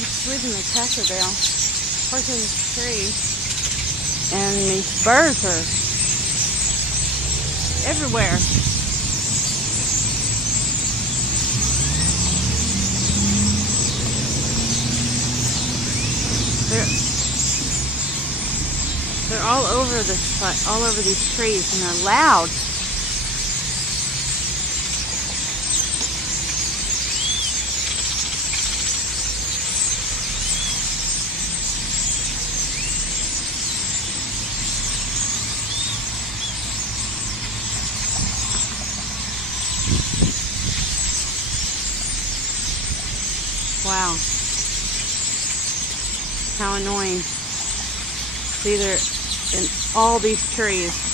It's reading the Taco Bell. Horse in this tree. And these birds are everywhere. They're all over this, all over these trees, and they're loud. Wow. How annoying. It's either in all these trees.